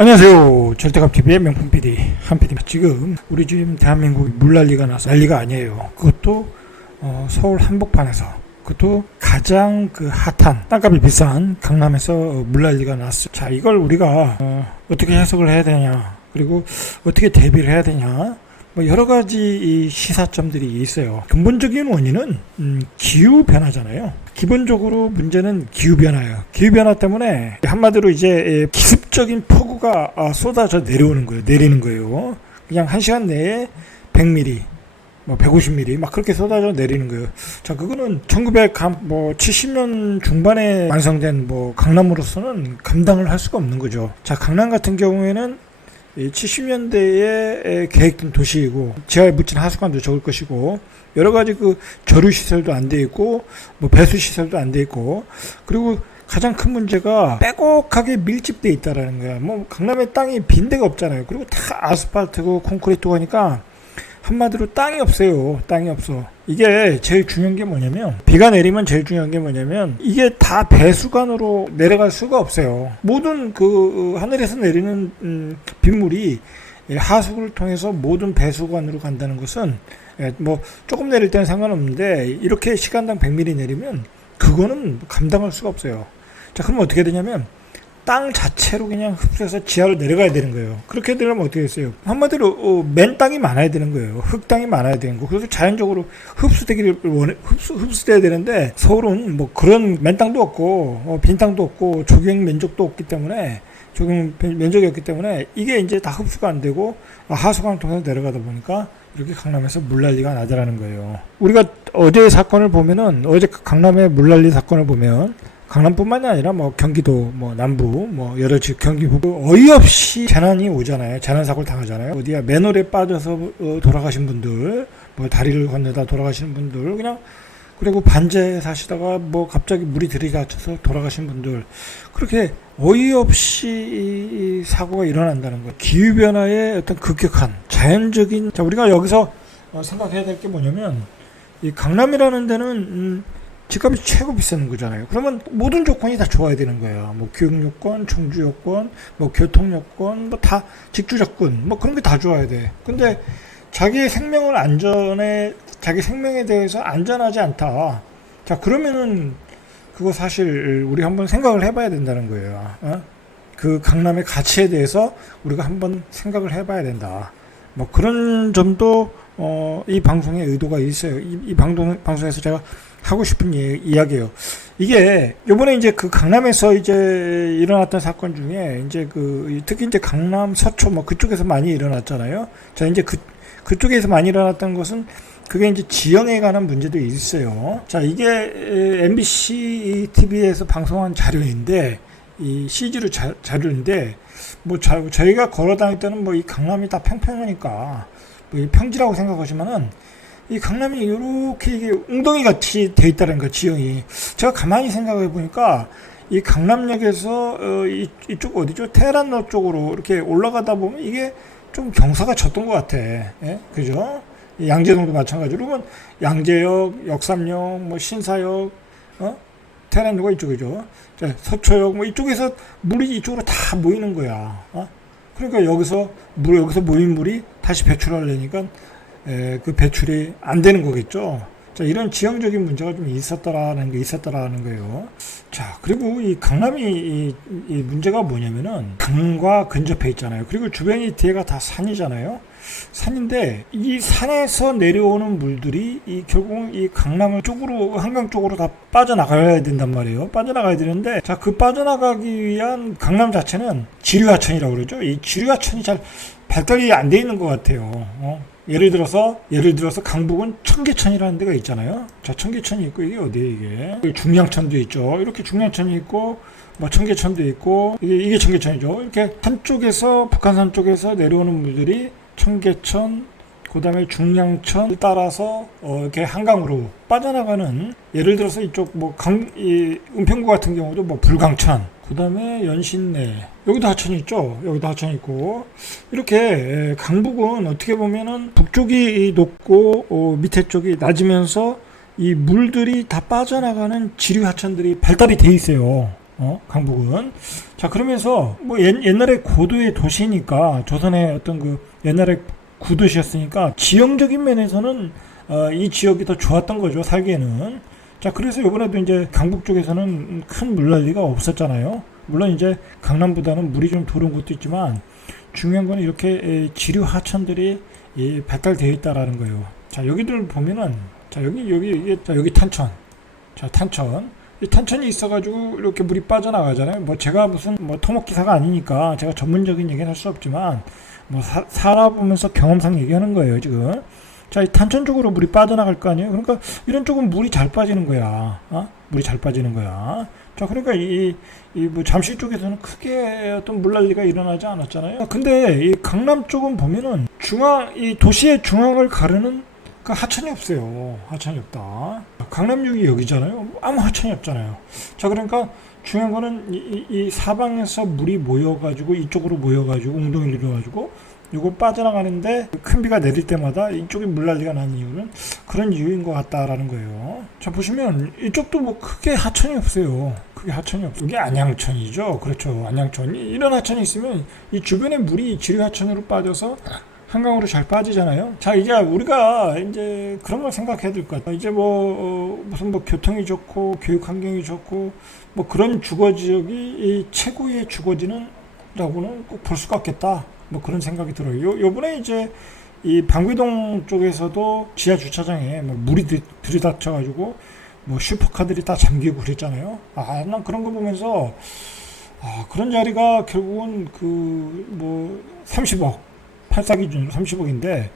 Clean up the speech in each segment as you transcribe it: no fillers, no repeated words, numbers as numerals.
안녕하세요. 절대값TV의 명품 PD 한PD입니다. 지금 우리 지금 대한민국이 물난리가 나서 난리가 아니에요. 그것도 서울 한복판에서, 그것도 가장 핫한 땅값이 비싼 강남에서 물난리가 났어요. 자, 이걸 우리가 어떻게 해석을 해야 되냐, 그리고 어떻게 대비를 해야 되냐, 뭐 여러 가지 이 시사점들이 있어요. 근본적인 원인은 기후 변화잖아요. 기본적으로 문제는 기후 변화예요. 기후 변화 때문에 한마디로 이제 기습적인 폭우가 쏟아져 내리는 거예요. 그냥 1시간 내에 100mm, 뭐 150mm 막 그렇게 쏟아져 내리는 거예요. 자, 그거는 1970년 중반에 완성된 강남으로서는 감당을 할 수가 없는 거죠. 자, 강남 같은 경우에는 70년대에 계획된 도시이고, 지하에 묻힌 하수관도 적을 것이고, 여러 가지 저류 시설도 안 돼 있고, 배수 시설도 안 돼 있고, 그리고 가장 큰 문제가 빼곡하게 밀집돼 있다라는 거야. 강남에 땅이 빈 데가 없잖아요. 그리고 다 아스팔트고 콘크리트고 하니까 한마디로 땅이 없어요. 땅이 없어. 이게 제일 중요한 게 뭐냐면, 비가 내리면 제일 중요한 게 뭐냐면, 이게 다 배수관으로 내려갈 수가 없어요. 모든 하늘에서 내리는 빗물이 하수구를 통해서 모든 배수관으로 간다는 것은, 조금 내릴 때는 상관없는데, 이렇게 시간당 100mm 내리면 그거는 감당할 수가 없어요. 자, 그럼 어떻게 되냐면, 땅 자체로 그냥 흡수해서 지하로 내려가야 되는 거예요. 그렇게 되려면 어떻게 했어요? 한마디로 맨 땅이 많아야 되는 거예요. 흙땅이 많아야 되는 거. 그래서 자연적으로 흡수돼야 되는데, 서울은 그런 맨 땅도 없고 빈 땅도 없고 적용 면적도 없기 때문에, 적용 면적이 없기 때문에 이게 이제 다 흡수가 안 되고 하수관을 통해서 내려가다 보니까 이렇게 강남에서 물난리가 나더라는 거예요. 우리가 어제 사건을 보면은, 어제 강남의 물난리 사건을 보면, 강남뿐만이 아니라 경기도 남부 여러 지역 경기 북부 어이없이 재난이 오잖아요. 재난 사고를 당하잖아요. 어디야 맨홀에 빠져서 돌아가신 분들, 다리를 건너다 돌아가시는 분들, 그리고 반지하에 사시다가 갑자기 물이 들이닥쳐서 돌아가신 분들, 그렇게 어이없이 사고가 일어난다는 거예요. 기후 변화의 어떤 급격한 자연적인. 자, 우리가 여기서 생각해야 될 게 뭐냐면, 이 강남이라는 데는 집값이 최고 비싼 거잖아요. 그러면 모든 조건이 다 좋아야 되는 거예요. 교육 요건, 청주 요건, 교통 요건, 다 직주 조건, 그런 게 다 좋아야 돼. 근데 자기 생명에 대해서 안전하지 않다. 자, 그러면은 그거 사실 우리 한번 생각을 해봐야 된다는 거예요. 그 강남의 가치에 대해서 우리가 한번 생각을 해봐야 된다. 그런 점도 이 방송의 의도가 있어요. 이 방송에서 제가 하고 싶은 이야기예요. 이게 요번에 이제 강남에서 이제 일어났던 사건 중에 이제 특히 이제 강남 서초 그쪽에서 많이 일어났잖아요. 자, 이제 그쪽에서 많이 일어났던 것은 그게 이제 지형에 관한 문제도 있어요. 자, 이게 MBC TV에서 방송한 자료인데, 이 CG로 자료인데, 저희가 걸어 다닐 때는 이 강남이 다 평평하니까 평지라고 생각하지만은, 이 강남이 이렇게 이게 웅덩이 같이 돼 있다는 거, 지형이. 제가 가만히 생각해 보니까 이 강남역에서 이쪽 어디죠? 테헤란로 쪽으로 이렇게 올라가다 보면 이게 좀 경사가 졌던 것 같아. 예? 그죠? 양재동도 마찬가지로. 그러면 양재역, 역삼역, 신사역, 테헤란로가 이쪽이죠. 자, 서초역, 이쪽에서 물이 이쪽으로 다 모이는 거야. 그러니까 여기서 모인 물이 다시 배출하려니까 그 배출이 안 되는 거겠죠. 자, 이런 지형적인 문제가 좀 있었다라는 거예요. 자, 그리고 이 강남이 이 문제가 뭐냐면은, 강과 근접해 있잖아요. 그리고 주변이 뒤에가 다 산이잖아요. 산인데 이 산에서 내려오는 물들이 결국 이 강남 쪽으로, 한강 쪽으로 다 빠져나가야 된단 말이에요. 빠져나가야 되는데, 자, 발전하기 위한 강남 자체는 지류하천이라고 그러죠. 이 지류하천이 잘 발달이 안 돼 있는 것 같아요. 예를 들어서 강북은 청계천이라는 데가 있잖아요. 자, 청계천이 있고, 이게 어디에 이게? 중량천도 있죠. 이렇게 중량천이 있고, 청계천도 있고, 이게 청계천이죠. 이렇게 북한산 쪽에서 내려오는 물들이 청계천, 그 다음에 중량천을 따라서 이렇게 한강으로 빠져나가는, 예를 들어서 이쪽 은평구 같은 경우도 불광천, 그 다음에 연신내, 여기도 하천이 있죠. 여기도 하천이 있고, 이렇게 강북은 어떻게 보면은 북쪽이 높고 밑에 쪽이 낮으면서 이 물들이 다 빠져나가는 지류 하천들이 발달이 돼 있어요. 강북은. 자, 그러면서 뭐 옛날에 고도의 도시니까 조선의 어떤 그 옛날에 구도시였으니까 지형적인 면에서는 이 지역이 더 좋았던 거죠, 살기에는. 자, 그래서 이번에도 이제 강북 쪽에서는 큰 물난리가 없었잖아요. 물론 이제 강남보다는 물이 좀 들어온 것도 있지만 중요한 건 이렇게 지류 하천들이 발달되어 있다라는 거예요. 자, 여기들 보면은 자, 여기 탄천. 자, 탄천. 이 탄천이 있어가지고 이렇게 물이 빠져나가잖아요. 뭐 제가 무슨 뭐 토목기사가 아니니까 제가 전문적인 얘기는 할 수 없지만 뭐 살아보면서 경험상 얘기하는 거예요, 지금. 자, 이 탄천 쪽으로 물이 빠져나갈 거 아니에요. 그러니까 이런 쪽은 물이 잘 빠지는 거야. 물이 잘 빠지는 거야. 자, 그러니까 뭐 잠실 쪽에서는 크게 어떤 물난리가 일어나지 않았잖아요. 근데 이 강남 쪽은 보면은 이 도시의 중앙을 가르는 그 하천이 없어요. 하천이 없다. 강남역이 여기잖아요. 아무 하천이 없잖아요. 자, 그러니까 중요한 거는 이 사방에서 물이 모여가지고 이쪽으로 모여가지고 웅덩이를 이루어가지고 이거 빠져나가는데 큰 비가 내릴 때마다 이쪽에 물난리가 나는 이유는 그런 이유인 것 같다라는 거예요. 자, 보시면 이쪽도 뭐 크게 하천이 없어요. 크게 하천이 없어요. 이게 안양천이죠. 그렇죠. 안양천. 이런 하천이 있으면 이 주변에 물이 지류하천으로 빠져서 한강으로 잘 빠지잖아요. 자, 이제 우리가 이제 그런 걸 생각해야 될 것 같아요. 이제 무슨 교통이 좋고 교육 환경이 좋고 뭐 그런 주거 지역이 이 최고의 주거지는 라고는 꼭 볼 수가 없겠다. 뭐 그런 생각이 들어요. 요번에 이제 이 방배동 쪽에서도 지하 주차장에 뭐 물이 들이닥쳐가지고 뭐 슈퍼카들이 다 잠기고 그랬잖아요. 난 그런 거 보면서 그런 자리가 결국은 뭐 30억 8사 기준으로 30억인데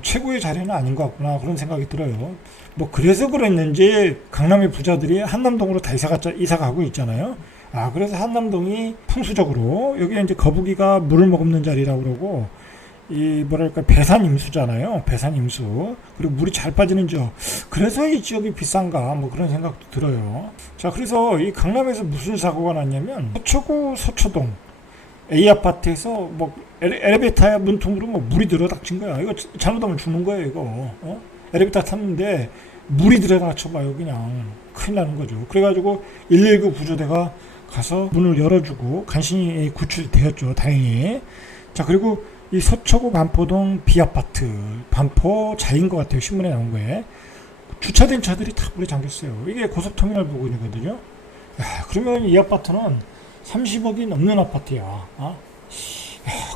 최고의 자리는 아닌 것 같구나 그런 생각이 들어요. 뭐 그래서 그랬는지 강남의 부자들이 한남동으로 다 이사 가고 있잖아요. 그래서 한남동이 풍수적으로 여기 이제 거북이가 물을 머금는 자리라고 그러고 배산 임수잖아요. 배산 임수. 그리고 물이 잘 빠지는 지역. 그래서 이 지역이 비싼가 뭐 그런 생각도 들어요. 자, 그래서 이 강남에서 무슨 사고가 났냐면 서초구 서초동 A 아파트에서 뭐 엘리베이터 문통으로 뭐 물이 들어닥친 거야. 이거 잘못하면 죽는 거예요, 이거. 엘리베이터 탔는데 물이 들어닥쳐봐요, 그냥. 큰일 나는 거죠. 그래가지고 119 구조대가 가서 문을 열어주고 간신히 구출이 되었죠, 다행히. 자, 그리고 이 서초구 반포동 B아파트, 반포 자인 것 같아요, 신문에 나온 거에. 주차된 차들이 다 물에 잠겼어요. 이게 고속터미널 부근이거든요. 그러면 이 아파트는 30억이 넘는 아파트야.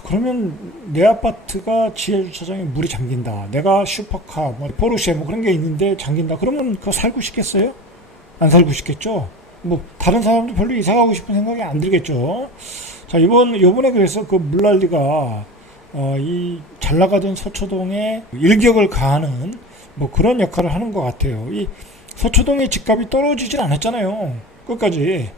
그러면 내 아파트가 지하 주차장에 물이 잠긴다. 내가 슈퍼카, 뭐 포르쉐 뭐 그런 게 있는데 잠긴다. 그러면 그거 살고 싶겠어요? 안 살고 싶겠죠? 뭐 다른 사람도 별로 이사 가고 싶은 생각이 안 들겠죠. 자, 요번에 그래서 그 물난리가 이 잘 나가던 서초동에 일격을 가하는 뭐 그런 역할을 하는 것 같아요. 이 서초동의 집값이 떨어지질 않았잖아요. 끝까지.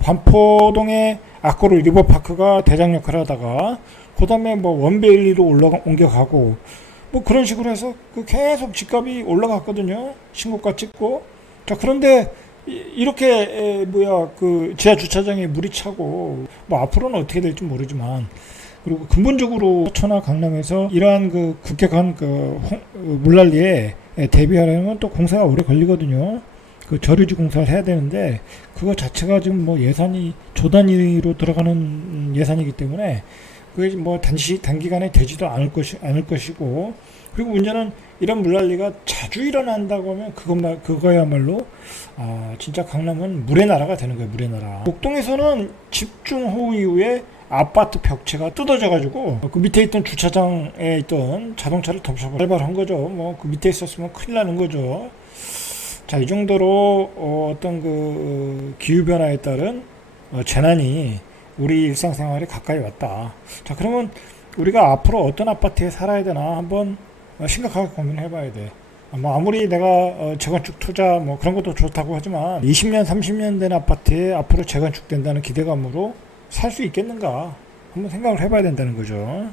반포동의 아코르 리버파크가 대장 역할을 하다가 그 다음에 뭐 원베일리로 옮겨가고 뭐 그런 식으로 해서 계속 집값이 올라갔거든요. 신고가 찍고. 자, 그런데 이렇게 지하 주차장에 물이 차고 뭐 앞으로는 어떻게 될지 모르지만 그리고 근본적으로 서초나 강남에서 이러한 급격한 물난리에 대비하려면 또 공사가 오래 걸리거든요. 저류지 공사를 해야 되는데 그거 자체가 지금 뭐 예산이 조 단위로 들어가는 예산이기 때문에 그게 뭐 단기간에 되지도 않을 것이고 그리고 문제는 이런 물난리가 자주 일어난다고 하면 그거야말로 진짜 강남은 물의 나라가 되는 거예요. 물의 나라. 목동에서는 집중호우 이후에 아파트 벽체가 뜯어져가지고 그 밑에 있던 주차장에 있던 자동차를 덮쳐버린 거죠. 뭐 그 밑에 있었으면 큰일 나는 거죠. 자, 이 정도로 어떤 기후변화에 따른 재난이 우리 일상생활에 가까이 왔다. 자, 그러면 우리가 앞으로 어떤 아파트에 살아야 되나 한번 심각하게 고민해 봐야 돼. 뭐 아무리 내가 재건축 투자 뭐 그런 것도 좋다고 하지만 20년 30년 된 아파트에 앞으로 재건축된다는 기대감으로 살 수 있겠는가 한번 생각을 해봐야 된다는 거죠.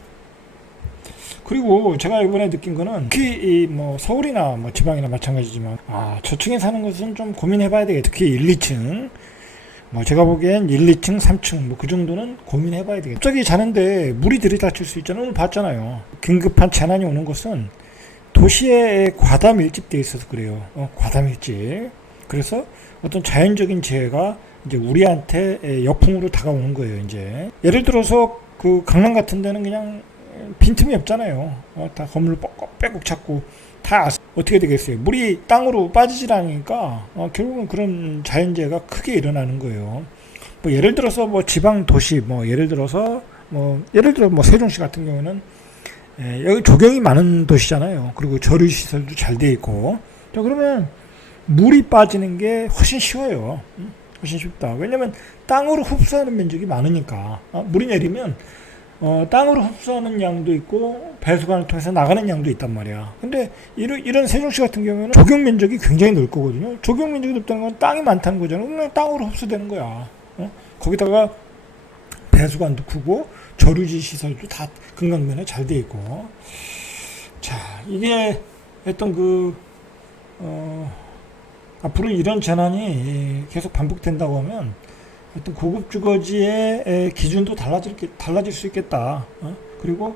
그리고 제가 이번에 느낀 거는 특히 뭐 서울이나 뭐 지방이나 마찬가지지만 저층에 사는 것은 좀 고민해봐야 되겠다. 특히 1, 2층 뭐 제가 보기엔 1, 2층, 3층 뭐 그 정도는 고민해봐야 되겠다. 갑자기 자는데 물이 들이닥칠 수 있잖아요. 오늘 봤잖아요. 긴급한 재난이 오는 것은 도시에 과다 밀집되어 있어서 그래요. 과다 밀집. 그래서 어떤 자연적인 재해가 이제 우리한테 역풍으로 다가오는 거예요. 이제 예를 들어서 그 강남 같은 데는 그냥 빈틈이 없잖아요. 다 건물을 빼곡 찾고 다 어떻게 되겠어요? 물이 땅으로 빠지질 않으니까 결국은 그런 자연재해가 크게 일어나는 거예요. 뭐 예를 들어서 뭐 지방 도시 예를 들어 세종시 같은 경우는 여기 조경이 많은 도시잖아요. 그리고 저류 시설도 잘 돼 있고. 자, 그러면 물이 빠지는 게 훨씬 쉬워요. 훨씬 쉽다. 왜냐면 땅으로 흡수하는 면적이 많으니까. 물이 내리면 땅으로 흡수하는 양도 있고 배수관을 통해서 나가는 양도 있단 말이야. 근데 이런 세종시 같은 경우에는 조경 면적이 굉장히 넓거든요. 조경 면적이 넓다는 건 땅이 많다는 거잖아요. 그냥 땅으로 흡수되는 거야. 거기다가 배수관도 크고 저류지 시설도 다 금강면에 잘 돼 있고. 자, 이게 어떤 앞으로 이런 재난이 계속 반복된다고 하면 어떤 고급 주거지의 기준도 달라질 수 있겠다. 그리고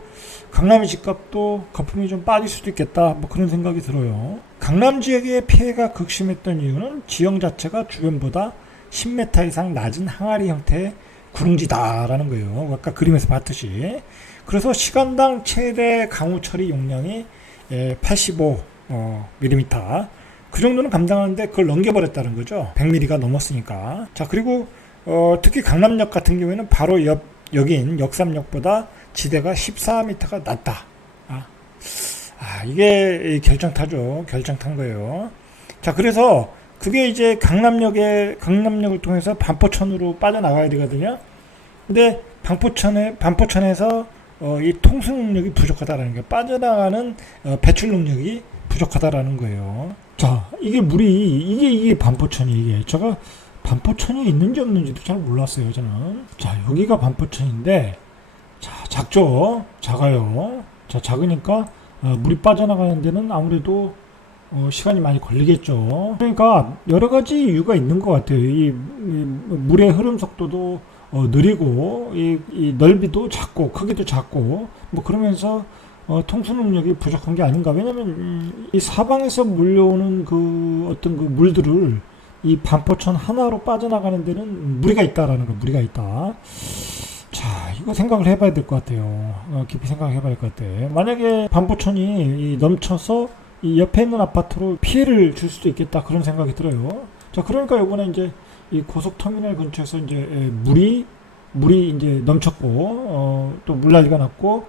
강남의 집값도 거품이 좀 빠질 수도 있겠다. 뭐 그런 생각이 들어요. 강남 지역의 피해가 극심했던 이유는 지형 자체가 주변보다 10m 이상 낮은 항아리 형태의 구릉지다라는 거예요. 아까 그림에서 봤듯이. 그래서 시간당 최대 강우 처리 용량이 85mm. 그 정도는 감당하는데 그걸 넘겨버렸다는 거죠. 100mm가 넘었으니까. 자, 그리고 특히 강남역 같은 경우에는 바로 여긴 역삼역보다 지대가 14m가 낮다. 이게 결정타죠. 결정탄 거예요. 자, 그래서 그게 이제 강남역을 통해서 반포천으로 빠져나가야 되거든요. 근데 반포천에서 이 통수 능력이 부족하다라는 게 빠져나가는 배출 능력이 부족하다라는 거예요. 자, 이게 이게 반포천이 제가 반포천이 있는지 없는지도 잘 몰랐어요, 저는. 자, 여기가 반포천인데, 자, 작아요. 자, 작으니까 물이 빠져나가는 데는 아무래도 시간이 많이 걸리겠죠. 그러니까 여러 가지 이유가 있는 것 같아요. 이 물의 흐름 속도도 느리고, 이 넓이도 작고, 크기도 작고, 뭐 그러면서 통수 능력이 부족한 게 아닌가. 왜냐면 이 사방에서 몰려오는 어떤 물들을 이 반포천 하나로 빠져나가는 데는 무리가 있다라는 거, 무리가 있다. 자, 이거 생각을 해봐야 될 것 같아요. 깊이 생각해봐야 될 것 같아. 만약에 반포천이 넘쳐서 이 옆에 있는 아파트로 피해를 줄 수도 있겠다, 그런 생각이 들어요. 자, 그러니까 이번에 이제 이 고속터미널 근처에서 이제 물이 이제 넘쳤고, 또 물난리가 났고,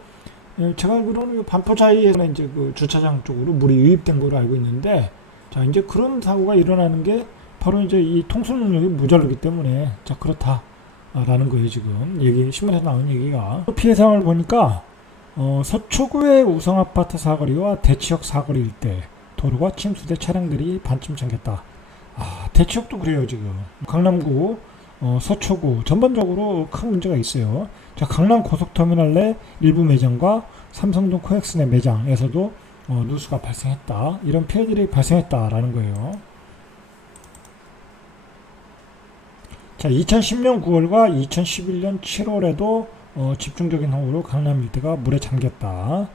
제가 알기로는 반포자이에서는 이제 그 주차장 쪽으로 물이 유입된 걸로 알고 있는데, 자, 이제 그런 사고가 일어나는 게 바로 이제 이 통수 능력이 모자르기 때문에, 자, 그렇다라는 거예요, 지금. 신문에서 나온 얘기가. 피해 상황을 보니까, 서초구의 우성아파트 사거리와 대치역 사거리 일대, 도로가 침수돼 차량들이 반쯤 잠겼다. 대치역도 그래요, 지금. 강남구, 서초구, 전반적으로 큰 문제가 있어요. 자, 강남 고속터미널 내 일부 매장과 삼성동 코엑스 내 매장에서도 누수가 발생했다. 이런 피해들이 발생했다라는 거예요. 자, 2010년 9월과 2011년 7월에도 집중적인 호우로 강남 일대가 물에 잠겼다.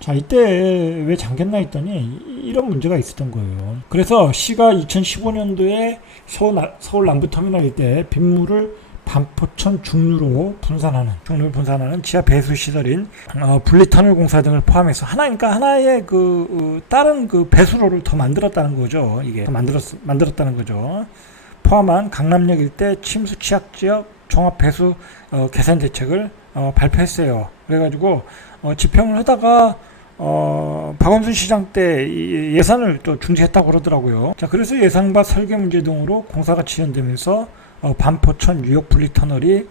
자, 이때 왜 잠겼나 했더니 이런 문제가 있었던 거예요. 그래서 시가 2015년도에 서울 남부터미널 일대 빗물을 반포천 중류로 분산하는 지하 배수 시설인 분리터널 공사 등을 포함해서 하나의 다른 배수로를 더 만들었다는 거죠. 이게 더 만들었다는 거죠. 포함한 강남역 일대 침수 취약 지역 종합 배수 개선 대책을 발표했어요. 그래가지고 집행을 하다가 박원순 시장 때 예산을 또 중지했다고 그러더라고요. 자, 그래서 예산과 설계 문제 등으로 공사가 지연되면서 반포천 유역 분리터널이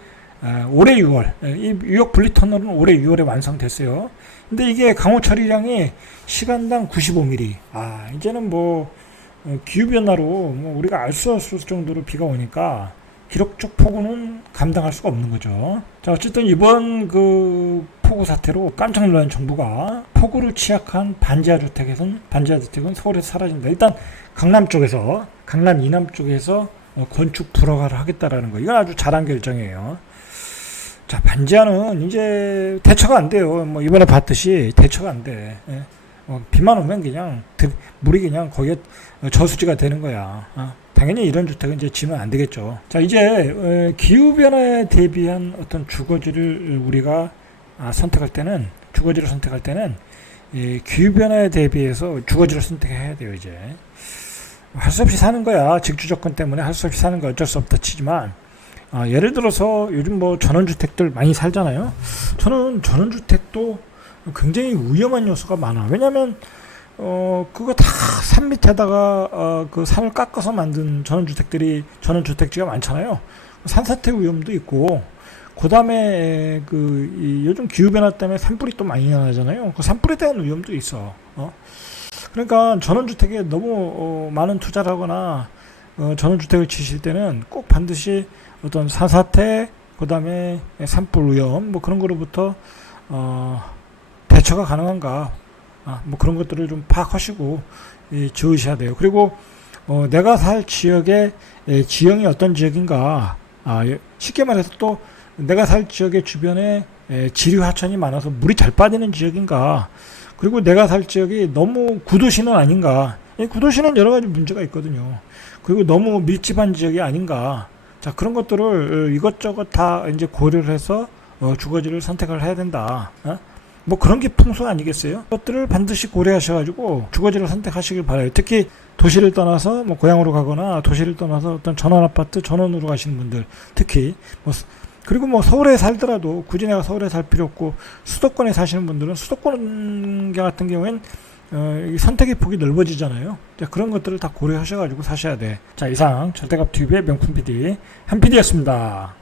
올해 6월, 이 유역 분리터널은 올해 6월에 완성됐어요. 근데 이게 강우 처리량이 시간당 95mm. 이제는 기후변화로 우리가 알 수 없을 정도로 비가 오니까 기록적 폭우는 감당할 수가 없는 거죠. 자, 어쨌든 이번 폭우 사태로 깜짝 놀란 정부가 폭우를 취약한 반지하 주택은 서울에서 사라진다. 일단 강남 이남 쪽에서 건축 불허가를 하겠다라는 거. 이건 아주 잘한 결정이에요. 자, 반지하는 이제 대처가 안 돼요. 이번에 봤듯이 대처가 안 돼. 비만 오면 그냥 물이 그냥 거기에 저수지가 되는 거야. 당연히 이런 주택은 이제 지으면 안 되겠죠. 자, 이제 기후 변화에 대비한 어떤 주거지를 우리가 선택할 때는 이 기후 변화에 대비해서 주거지를 선택해야 돼요. 이제 할 수 없이 사는 거야. 직주 조건 때문에 할 수 없이 사는 거 어쩔 수 없다 치지만 예를 들어서 요즘 뭐 전원주택들 많이 살잖아요. 저는 전원주택도 굉장히 위험한 요소가 많아. 왜냐면 그거 다 산 밑에다가 그 산을 깎아서 만든 전원주택지가 많잖아요. 산사태 위험도 있고, 그 다음에 요즘 기후변화 때문에 산불이 또 많이 나잖아요. 그 산불에 대한 위험도 있어. 그러니까 전원주택에 너무 많은 투자를 하거나 전원주택을 지실 때는 꼭 반드시 어떤 산사태, 그 다음에 산불 위험, 뭐 그런 거로부터 대처가 가능한가, 뭐 그런 것들을 좀 파악하시고 지으셔야 돼요. 그리고 내가 살 지역의 지형이 어떤 지역인가, 쉽게 말해서 또 내가 살 지역의 주변에 지류 하천이 많아서 물이 잘 빠지는 지역인가, 그리고 내가 살 지역이 너무 구도시는 아닌가. 구도시는 여러 가지 문제가 있거든요. 그리고 너무 밀집한 지역이 아닌가. 자, 그런 것들을 이것저것 다 이제 고려를 해서 주거지를 선택을 해야 된다. 뭐 그런 게 풍수 아니겠어요? 그것들을 반드시 고려하셔가지고 주거지를 선택하시길 바라요. 특히 도시를 떠나서 뭐 고향으로 가거나 도시를 떠나서 어떤 전원 아파트, 전원으로 가시는 분들, 특히 그리고 뭐 서울에 살더라도 굳이 내가 서울에 살 필요 없고 수도권에 사시는 분들은 수도권 같은 경우엔 선택의 폭이 넓어지잖아요. 자, 그런 것들을 다 고려하셔가지고 사셔야 돼. 자, 이상 절대값 TV의 명품 PD 한 PD였습니다.